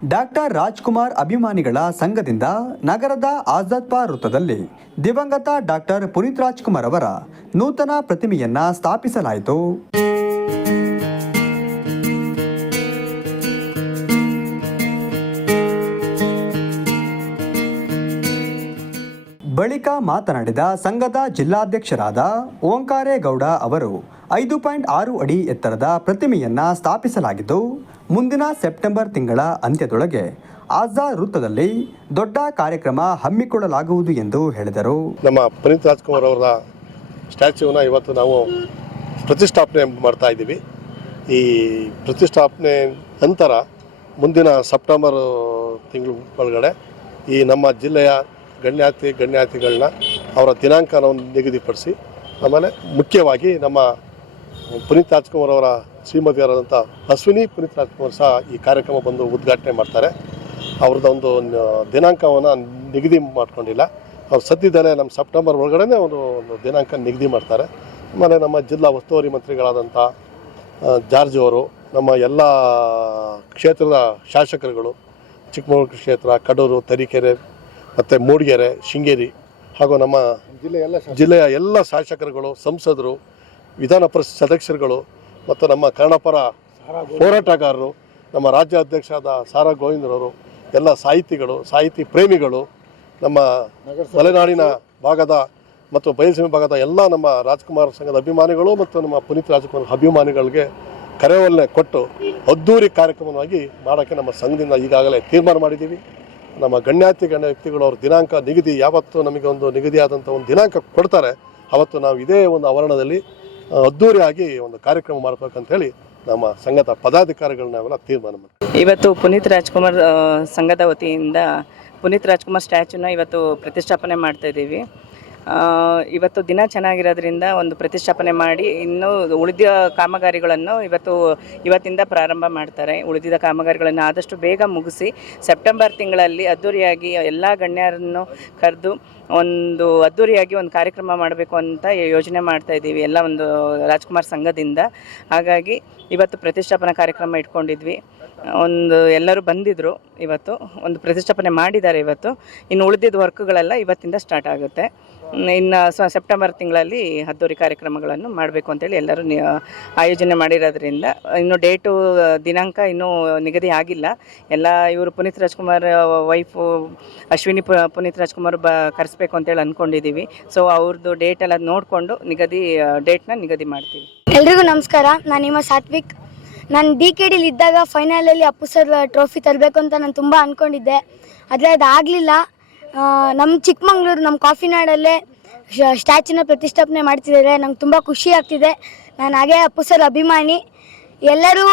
Doctor Rajkumar ಅಭಿಮಾನಿಗಳ ಸಂಘದಿಂದ ನಗರದ ಆಜಾದ್ ಪಾ ವೃತ್ತದಲ್ಲಿ ದಿವಂಗತ ಡಾಕ್ಟರ್ ಪುನೀತ್ ರಾಜ್ಕುಮಾರ್ ಅವರ ನೂತನ ಪ್ರತಿಮೆಯನ್ನ ಸ್ಥಾಪಿಸಲಾಯಿತು. ಬಳಿಕ ಮಾತನಾಡಿದ ಸಂಘದ ಜಿಲ್ಲಾಧ್ಯಕ್ಷರಾದ ಓಂಕಾರೇಗೌಡ ಅವರು, ಐದು ಪಾಯಿಂಟ್ ಆರು ಅಡಿ ಎತ್ತರದ ಪ್ರತಿಮೆಯನ್ನು ಸ್ಥಾಪಿಸಲಾಗಿದ್ದು, ಮುಂದಿನ ಸೆಪ್ಟೆಂಬರ್ ತಿಂಗಳ ಅಂತ್ಯದೊಳಗೆ ಆಜಾದ್ ವೃತ್ತದಲ್ಲಿ ದೊಡ್ಡ ಕಾರ್ಯಕ್ರಮ ಹಮ್ಮಿಕೊಳ್ಳಲಾಗುವುದು ಎಂದು ಹೇಳಿದರು. ನಮ್ಮ ಪುನೀತ್ ರಾಜ್ಕುಮಾರ್ ಅವರ ಸ್ಟ್ಯಾಚ್ಯೂನ ಇವತ್ತು ನಾವು ಪ್ರತಿಷ್ಠಾಪನೆ ಮಾಡ್ತಾ ಇದ್ದೀವಿ. ಈ ಪ್ರತಿಷ್ಠಾಪನೆ ನಂತರ ಮುಂದಿನ ಸೆಪ್ಟೆಂಬರ್ ತಿಂಗಳು ಒಳಗಡೆ ಈ ನಮ್ಮ ಜಿಲ್ಲೆಯ ಗಣ್ಯಾತಿ ಗಣ್ಯಾತಿಗಳನ್ನ ಅವರ ದಿನಾಂಕವನ್ನು ನಿಗದಿಪಡಿಸಿ ಆಮೇಲೆ ಮುಖ್ಯವಾಗಿ ನಮ್ಮ ಪುನೀತ್ ರಾಜ್ಕುಮಾರ್ ಅವರ ಶ್ರೀಮತಿಯರಾದಂಥ ಅಶ್ವಿನಿ ಪುನೀತ್ ರಾಜ್ಕುಮಾರ್ ಸಹ ಈ ಕಾರ್ಯಕ್ರಮ ಬಂದು ಉದ್ಘಾಟನೆ ಮಾಡ್ತಾರೆ. ಅವ್ರದ್ದೊಂದು ದಿನಾಂಕವನ್ನು ನಿಗದಿ ಮಾಡ್ಕೊಂಡಿಲ್ಲ. ಅವ್ರು ಸದ್ಯದಲ್ಲೇ ನಮ್ಮ ಸೆಪ್ಟೆಂಬರ್ ಒಳಗಡೆ ಒಂದು ಒಂದು ದಿನಾಂಕ ನಿಗದಿ ಮಾಡ್ತಾರೆ. ಆಮೇಲೆ ನಮ್ಮ ಜಿಲ್ಲಾ ಉಸ್ತುವಾರಿ ಮಂತ್ರಿಗಳಾದಂಥ ಜಾರ್ಜ್ ಅವರು, ನಮ್ಮ ಎಲ್ಲ ಕ್ಷೇತ್ರದ ಶಾಸಕರುಗಳು, ಚಿಕ್ಕಮಗಳೂರು ಕ್ಷೇತ್ರ, ಕಡೂರು, ತರೀಕೆರೆ ಮತ್ತು ಮೂಡಿಗೆರೆ ಶೃಂಗೇರಿ ಹಾಗೂ ನಮ್ಮ ಜಿಲ್ಲೆಯ ಎಲ್ಲ ಶಾಸಕರುಗಳು ಸಂಸದರು ವಿಧಾನ ಪರಿಷತ್ ಸದಸ್ಯರುಗಳು ಮತ್ತು ನಮ್ಮ ಕನ್ನಡಪರ ಹೋರಾಟಗಾರರು ನಮ್ಮ ರಾಜ್ಯ ಅಧ್ಯಕ್ಷರಾದ ಸಾರಾ ಗೋವಿಂದರವರು ಎಲ್ಲ ಸಾಹಿತಿಗಳು ಸಾಹಿತಿ ಪ್ರೇಮಿಗಳು ನಮ್ಮ ಮಲೆನಾಡಿನ ಭಾಗದ ಮತ್ತು ಬಯಲುಸೀಮೆ ಭಾಗದ ಎಲ್ಲ ನಮ್ಮ ರಾಜ್ಕುಮಾರ್ ಸಂಘದ ಅಭಿಮಾನಿಗಳು ಮತ್ತು ನಮ್ಮ ಪುನೀತ್ ರಾಜ್ಕುಮಾರ್ ಅಭಿಮಾನಿಗಳಿಗೆ ಕರೆವಲ್ಲೇ ಕೊಟ್ಟು ಅದ್ದೂರಿ ಕಾರ್ಯಕ್ರಮವಾಗಿ ಮಾಡೋಕ್ಕೆ ನಮ್ಮ ಸಂಘದಿಂದ ಈಗಾಗಲೇ ತೀರ್ಮಾನ ಮಾಡಿದ್ದೀವಿ. ನಮ್ಮ ಗಣ್ಯಾತಿ ಗಣ್ಯ ವ್ಯಕ್ತಿಗಳು ಅವ್ರ ದಿನಾಂಕ ನಿಗದಿ, ಯಾವತ್ತು ನಮಗೆ ಒಂದು ನಿಗದಿಯಾದಂಥ ಒಂದು ದಿನಾಂಕ ಕೊಡ್ತಾರೆ. ಅವತ್ತು ನಾವು ಇದೇ ಒಂದು ಆವರಣದಲ್ಲಿ ಅದ್ದೂರಿಯಾಗಿ ಒಂದು ಕಾರ್ಯಕ್ರಮ ಮಾಡ್ಬೇಕಂತ ಹೇಳಿ ನಮ್ಮ ಸಂಘದ ಪದಾಧಿಕಾರಿಗಳನ್ನ ನಾವೆಲ್ಲ ತೀರ್ಮಾನ ಮಾಡ್ತೀವಿ. ಇವತ್ತು ಪುನೀತ್ ರಾಜ್ಕುಮಾರ್ ಸಂಘದ ವತಿಯಿಂದ ಪುನೀತ್ ರಾಜ್ಕುಮಾರ್ ಸ್ಟ್ಯಾಚ್ಯೂನ ಇವತ್ತು ಪ್ರತಿಷ್ಠಾಪನೆ ಮಾಡ್ತಾ ಇದ್ದೀವಿ. ಇವತ್ತು ದಿನ ಚೆನ್ನಾಗಿರೋದ್ರಿಂದ ಒಂದು ಪ್ರತಿಷ್ಠಾಪನೆ ಮಾಡಿ ಇನ್ನು ಉಳಿದ ಕಾಮಗಾರಿಗಳನ್ನು ಇವತ್ತು ಇವತ್ತಿಂದ ಪ್ರಾರಂಭ ಮಾಡ್ತಾರೆ. ಉಳಿದಿದ ಕಾಮಗಾರಿಗಳನ್ನು ಆದಷ್ಟು ಬೇಗ ಮುಗಿಸಿ, ಸೆಪ್ಟೆಂಬರ್ ತಿಂಗಳಲ್ಲಿ ಅದ್ದೂರಿಯಾಗಿ ಎಲ್ಲ ಗಣ್ಯರನ್ನು ಕರೆದು ಒಂದು ಅದ್ದೂರಿಯಾಗಿ ಒಂದು ಕಾರ್ಯಕ್ರಮ ಮಾಡಬೇಕು ಅಂತ ಯೋಜನೆ ಮಾಡ್ತಾ ಇದ್ದೀವಿ, ಎಲ್ಲ ಒಂದು ರಾಜ್ಕುಮಾರ್ ಸಂಘದಿಂದ. ಹಾಗಾಗಿ ಇವತ್ತು ಪ್ರತಿಷ್ಠಾಪನಾ ಕಾರ್ಯಕ್ರಮ ಇಟ್ಕೊಂಡಿದ್ವಿ. ಒಂದು ಎಲ್ಲರೂ ಬಂದಿದ್ದರು ಇವತ್ತು, ಒಂದು ಪ್ರತಿಷ್ಠಾಪನೆ ಮಾಡಿದ್ದಾರೆ ಇವತ್ತು. ಇನ್ನು ಉಳಿದಿದ್ದ ವರ್ಕ್ಗಳೆಲ್ಲ ಇವತ್ತಿಂದ ಸ್ಟಾರ್ಟ್ ಆಗುತ್ತೆ. ಇನ್ನು ಸೆಪ್ಟೆಂಬರ್ ತಿಂಗಳಲ್ಲಿ ಅದ್ದೂರಿ ಕಾರ್ಯಕ್ರಮಗಳನ್ನು ಮಾಡಬೇಕು ಅಂತೇಳಿ ಎಲ್ಲರೂ ಆಯೋಜನೆ ಮಾಡಿರೋದ್ರಿಂದ. ಇನ್ನು ಡೇಟು, ದಿನಾಂಕ ಇನ್ನೂ ನಿಗದಿ ಆಗಿಲ್ಲ. ಎಲ್ಲ ಇವರು ಪುನೀತ್ ರಾಜ್ಕುಮಾರ್, ವೈಫು ಅಶ್ವಿನಿ ಪುನೀತ್ ರಾಜ್ಕುಮಾರ್ ಬ ಕರೆಸ್ಬೇಕು ಅಂತೇಳಿ ಅಂದ್ಕೊಂಡಿದ್ದೀವಿ ಸೊ ಅವ್ರದ್ದು ಡೇಟ್ ಎಲ್ಲ ನೋಡಿಕೊಂಡು ನಿಗದಿ ಡೇಟ್ನ ನಿಗದಿ ಮಾಡ್ತೀವಿ. ಎಲ್ರಿಗೂ ನಮಸ್ಕಾರ. ನಾನು ನಿಮ್ಮ ಸಾತ್ವಿಕ್. ನಾನು ಡಿ ಕೆ ಡಿಲಿ ಇದ್ದಾಗ ಫೈನಲಲ್ಲಿ ಅಪ್ಪು ಸರ್ ಟ್ರೋಫಿ ತರಬೇಕು ಅಂತ ನಾನು ತುಂಬ ಅಂದ್ಕೊಂಡಿದ್ದೆ ಆದರೆ ಅದಾಗಲಿಲ್ಲ ನಮ್ಮ ಚಿಕ್ಕಮಂಗ್ಳೂರು ನಮ್ಮ ಕಾಫಿನಾಡಲ್ಲೇ ಸ್ಟ್ಯಾಚ್ಯೂನ ಪ್ರತಿಷ್ಠಾಪನೆ ಮಾಡ್ತಿದ್ದಾರೆ ನಂಗೆ ತುಂಬ ಖುಷಿ ಆಗ್ತಿದೆ. ನಾನು ಹಾಗೆ ಅಪ್ಪು ಸರ್ ಅಭಿಮಾನಿ. ಎಲ್ಲರೂ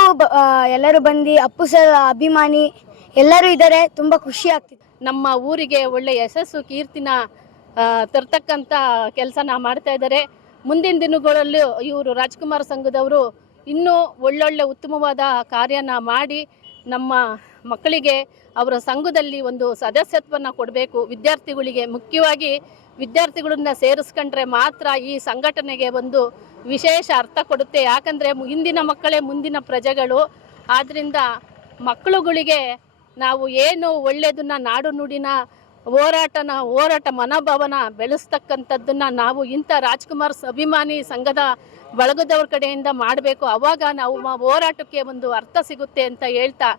ಎಲ್ಲರೂ ಬಂದು ಅಪ್ಪು ಸರ್ ಅಭಿಮಾನಿ. ಎಲ್ಲರೂ ಇದ್ದಾರೆ ತುಂಬ ಖುಷಿ ಆಗ್ತಿದೆ ನಮ್ಮ ಊರಿಗೆ ಒಳ್ಳೆ ಯಶಸ್ಸು, ಕೀರ್ತಿನ ತರ್ತಕ್ಕಂಥ ಕೆಲಸನ ಮಾಡ್ತಾ ಇದ್ದಾರೆ. ಮುಂದಿನ ದಿನಗಳಲ್ಲೂ ಇವರು ರಾಜ್ಕುಮಾರ್ ಸಂಘದವರು ಇನ್ನೂ ಒಳ್ಳೊಳ್ಳೆ ಉತ್ತಮವಾದ ಕಾರ್ಯನ ಮಾಡಿ ನಮ್ಮ ಮಕ್ಕಳಿಗೆ, ಅವರ ಸಂಘದಲ್ಲಿ ಒಂದು ಸದಸ್ಯತ್ವನ ಕೊಡಬೇಕು. ವಿದ್ಯಾರ್ಥಿಗಳಿಗೆ ಮುಖ್ಯವಾಗಿ ವಿದ್ಯಾರ್ಥಿಗಳನ್ನ ಸೇರಿಸ್ಕೊಂಡ್ರೆ ಮಾತ್ರ ಈ ಸಂಘಟನೆಗೆ ಒಂದು ವಿಶೇಷ ಅರ್ಥ ಕೊಡುತ್ತೆ. ಯಾಕಂದರೆ ಇಂದಿನ ಮಕ್ಕಳೇ ಮುಂದಿನ ಪ್ರಜೆಗಳು. ಆದ್ದರಿಂದ ಮಕ್ಕಳುಗಳಿಗೆ ನಾವು ಏನು ಒಳ್ಳೆಯದನ್ನ ನಾಡು ನುಡಿನ ಹೋರಾಟನ, ಹೋರಾಟ ಮನೋಭಾವನ ಬೆಳೆಸ್ತಕ್ಕಂಥದ್ದನ್ನ ನಾವು ಇಂಥ ರಾಜ್ಕುಮಾರ್ ಅಭಿಮಾನಿ ಸಂಘದ ಬಳಗದವ್ರ ಕಡೆಯಿಂದ ಮಾಡಬೇಕು. ಅವಾಗ ನಾವು ಹೋರಾಟಕ್ಕೆ ಒಂದು ಅರ್ಥ ಸಿಗುತ್ತೆ ಅಂತ ಹೇಳ್ತಾ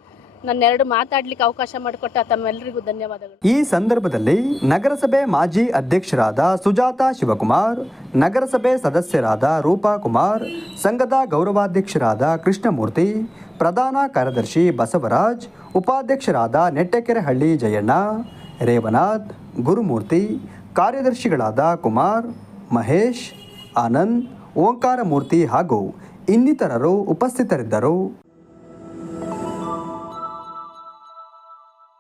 ನನ್ನೆರಡು ಮಾತಾಡ್ಲಿಕ್ಕೆ ಅವಕಾಶ ಮಾಡಿಕೊಟ್ಟ ತಮ್ಮೆಲ್ಲರಿಗೂ ಧನ್ಯವಾದಗಳು. ಈ ಸಂದರ್ಭದಲ್ಲಿ ನಗರಸಭೆ ಮಾಜಿ ಅಧ್ಯಕ್ಷರಾದ ಸುಜಾತಾ ಶಿವಕುಮಾರ್, ನಗರಸಭೆ ಸದಸ್ಯರಾದ ರೂಪಾ ಕುಮಾರ್, ಸಂಘದ ಗೌರವಾಧ್ಯಕ್ಷರಾದ ಕೃಷ್ಣಮೂರ್ತಿ, ಪ್ರಧಾನ ಕಾರ್ಯದರ್ಶಿ ಬಸವರಾಜ್, ಉಪಾಧ್ಯಕ್ಷರಾದ ನೆಟ್ಟೆಕೆರೆಹಳ್ಳಿ ಜಯಣ್ಣ, ರೇವನಾಥ್, ಗುರುಮೂರ್ತಿ, ಕಾರ್ಯದರ್ಶಿಗಳಾದ ಕುಮಾರ್, ಮಹೇಶ್, ಆನಂದ್, ಓಂಕಾರಮೂರ್ತಿ ಹಾಗೂ ಇನ್ನಿತರರು ಉಪಸ್ಥಿತರಿದ್ದರು.